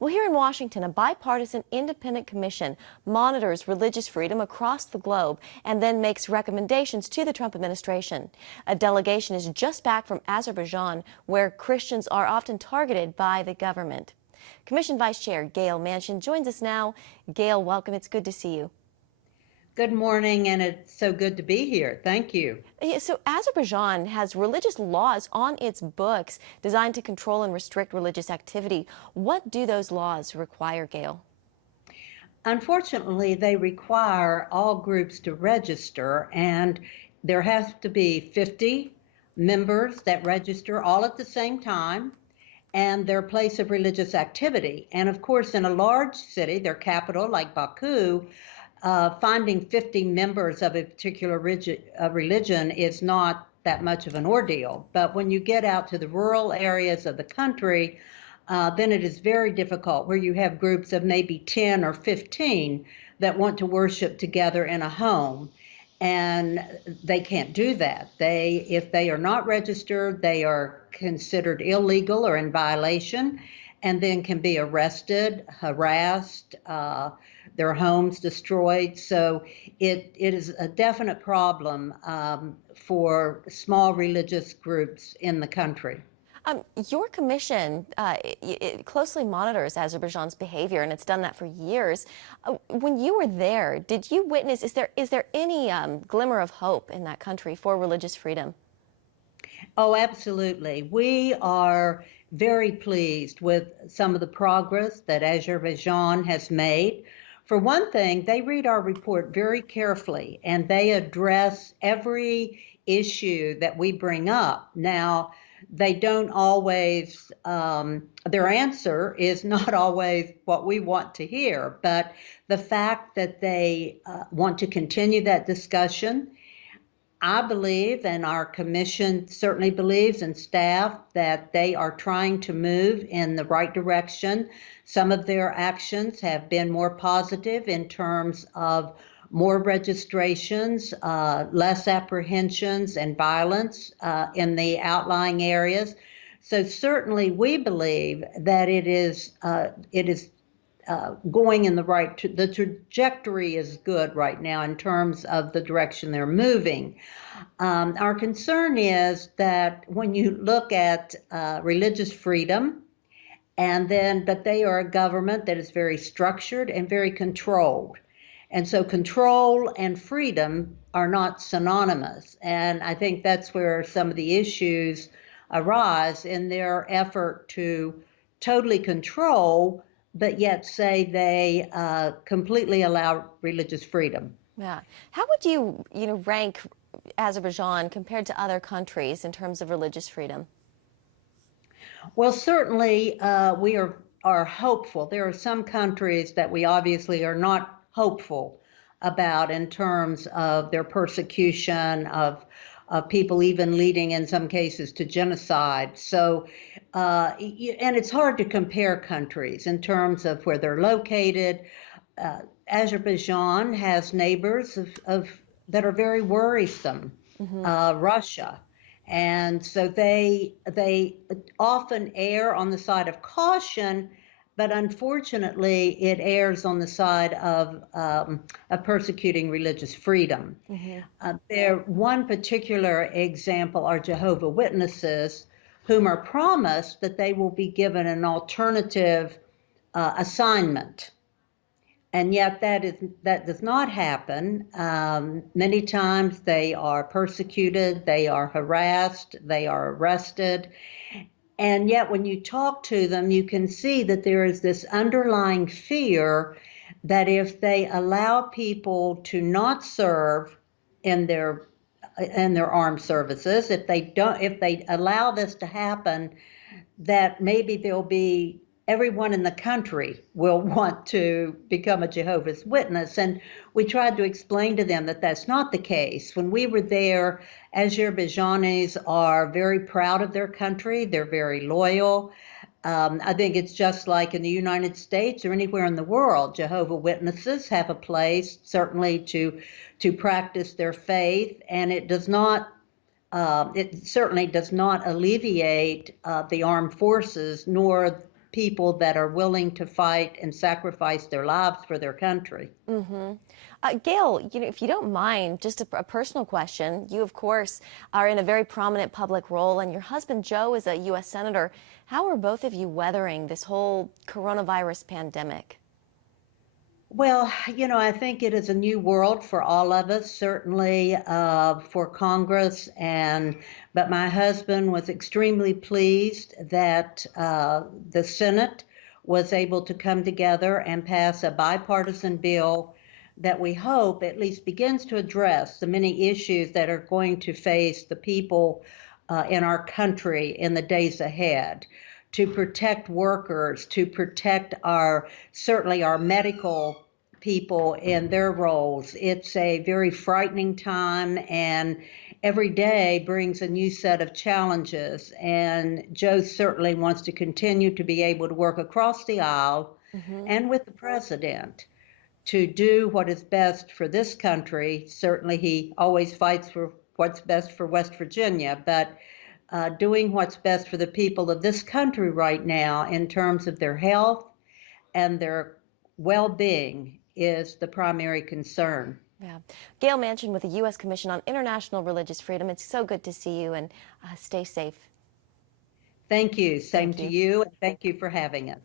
Well, here in Washington, a bipartisan independent commission monitors religious freedom across the globe and then makes recommendations to the Trump administration. A delegation is just back from Azerbaijan, where Christians are often targeted by the government. Commission Vice Chair Gail joins us now. Gail, welcome. It's good to see you. Good morning, and it's so good to be here. Thank you. So Azerbaijan has religious laws on its books designed to control and restrict religious activity. What do those laws require, Gail? Unfortunately, they require all groups to register, and there has to be 50 members that register all at the same time, and their place of religious activity. And of course, in a large city, their capital, like Baku, finding 50 members of a particular religion is not that much of an ordeal. But when you get out to the rural areas of the country, then it is very difficult, where you have groups of maybe 10 or 15 that want to worship together in a home. And they can't do that. If they are not registered, they are considered illegal or in violation, and then can be arrested, harassed, their homes destroyed. So it is a definite problem for small religious groups in the country. Your commission it closely monitors Azerbaijan's behavior, and it's done that for years. When you were there, did you witness, is there any glimmer of hope in that country for religious freedom? Oh, absolutely. We are very pleased with some of the progress that Azerbaijan has made. For one thing, they read our report very carefully, and they address every issue that we bring up. Now, they don't always, their answer is not always what we want to hear, but the fact that they want to continue that discussion, I believe, and our commission certainly believes, and staff, that they are trying to move in the right direction. Some of their actions have been more positive in terms of more registrations, less apprehensions and violence in the outlying areas. So certainly we believe that it is going in the trajectory is good right now in terms of the direction they're moving. Our concern is that when you look at religious freedom, but they are a government that is very structured and very controlled. And so control and freedom are not synonymous. And I think that's where some of the issues arise in their effort to totally control, but yet say they completely allow religious freedom. Yeah. How would you rank Azerbaijan compared to other countries in terms of religious freedom? Well, certainly we are hopeful. There are some countries that we obviously are not hopeful about in terms of their persecution of people, even leading in some cases to genocide. So, and it's hard to compare countries in terms of where they're located. Azerbaijan has neighbors that are very worrisome, Russia. And so they often err on the side of caution, but unfortunately it errs on the side of persecuting religious freedom. One particular example are Jehovah's Witnesses, whom are promised that they will be given an alternative assignment. And yet that does not happen. Many times they are persecuted, they are harassed, they are arrested. And yet when you talk to them, you can see that there is this underlying fear that if they allow people to not serve in their armed services, if they allow this to happen, that maybe everyone in the country will want to become a Jehovah's Witness. And we tried to explain to them that that's not the case. When we were there, Azerbaijanis are very proud of their country. They're very loyal. I think it's just like in the United States or anywhere in the world. Jehovah's Witnesses have a place, certainly, to practice their faith, and it certainly does not alleviate the armed forces nor people that are willing to fight and sacrifice their lives for their country. Gail, if you don't mind, just a personal question. You, of course, are in a very prominent public role, and your husband, Joe, is a U.S. Senator. How are both of you weathering this whole coronavirus pandemic? Well, I think it is a new world for all of us, certainly for Congress. But my husband was extremely pleased that the Senate was able to come together and pass a bipartisan bill that we hope at least begins to address the many issues that are going to face the people in our country in the days ahead, to protect workers, to protect certainly our medical people in their roles. It's a very frightening time, and every day brings a new set of challenges. And Joe certainly wants to continue to be able to work across the aisle and with the president to do what is best for this country. Certainly, he always fights for what's best for West Virginia, but doing what's best for the people of this country right now in terms of their health and their well-being is the primary concern. Yeah. Gail Manchin with the U.S. Commission on International Religious Freedom. It's so good to see you, and stay safe. Thank you. Same Thank to you, and thank you for having us.